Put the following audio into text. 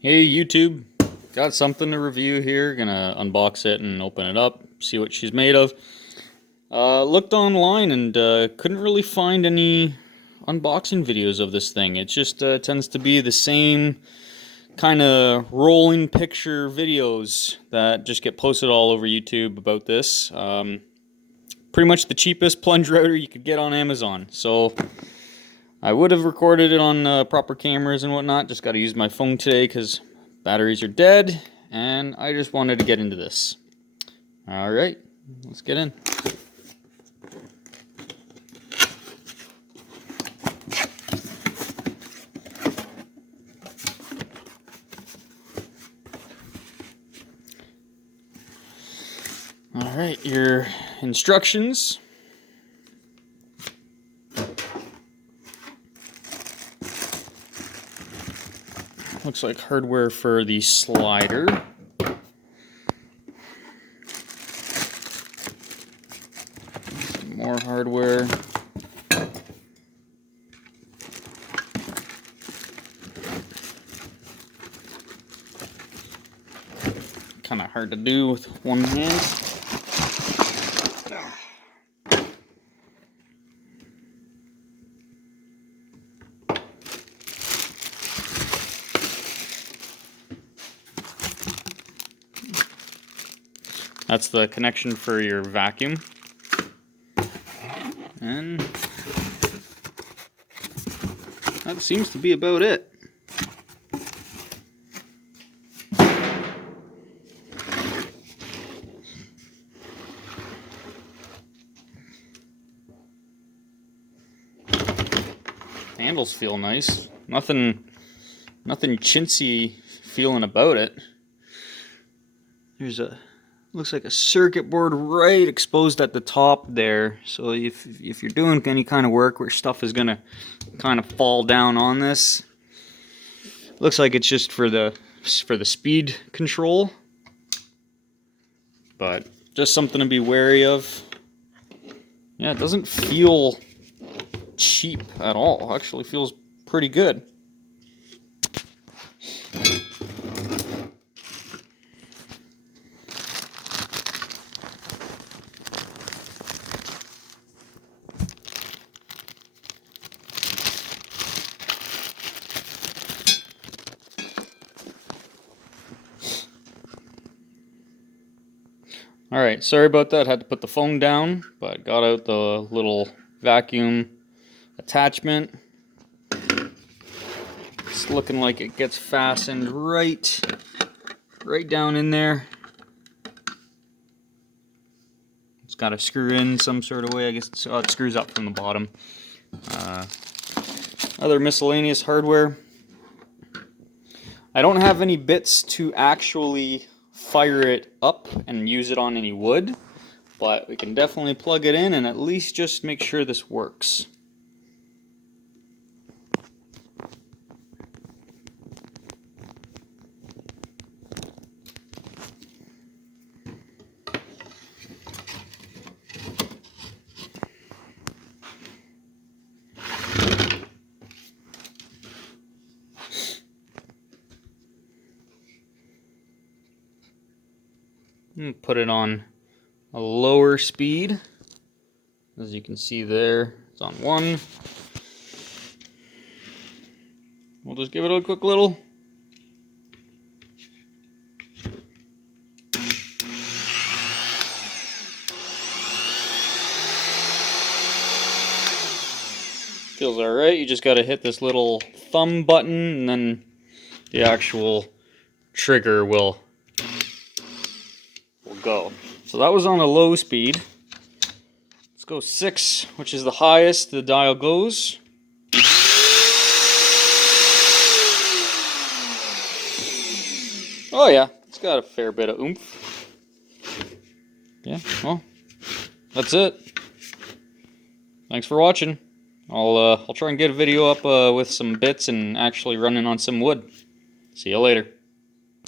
Hey YouTube, got something to review here. Gonna unbox it and open it up, see what she's made of. Looked online and couldn't really find any unboxing videos of this thing. It just tends to be the same kind of rolling picture videos that just get posted all over YouTube about this. Pretty much the cheapest plunge router you could get on Amazon. So I would have recorded it on proper cameras and whatnot, just got to use my phone today because batteries are dead, and I just wanted to get into this. Alright, let's get in. Alright, your instructions. Looks like hardware for the slider. Some more hardware. Kind of hard to do with one hand. That's the connection for your vacuum. And that seems to be about it. Handles feel nice. Nothing chintzy feeling about it. There's looks like a circuit board right exposed at the top there. So if you're doing any kind of work where stuff is gonna kind of fall down on this, looks like it's just for the speed control. But just something to be wary of. Yeah, it doesn't feel cheap at all. It actually feels pretty good. Alright, sorry about that. Had to put the phone down, but got out the little vacuum attachment. It's looking like it gets fastened right down in there. It's got to screw in some sort of way. I guess it screws up from the bottom. Other miscellaneous hardware. I don't have any bits to actually fire it up and use it on any wood, but we can definitely plug it in and at least just make sure this works. Put it on a lower speed. As you can see there, it's on 1. We'll just give it a quick little. Feels alright. You just gotta hit this little thumb button and then the actual trigger will go. So that was on a low speed. Let's go 6, which is the highest the dial goes. Oh yeah, it's got a fair bit of oomph. Yeah, well, that's it. Thanks for watching. I'll try and get a video up with some bits and actually running on some wood. See you later.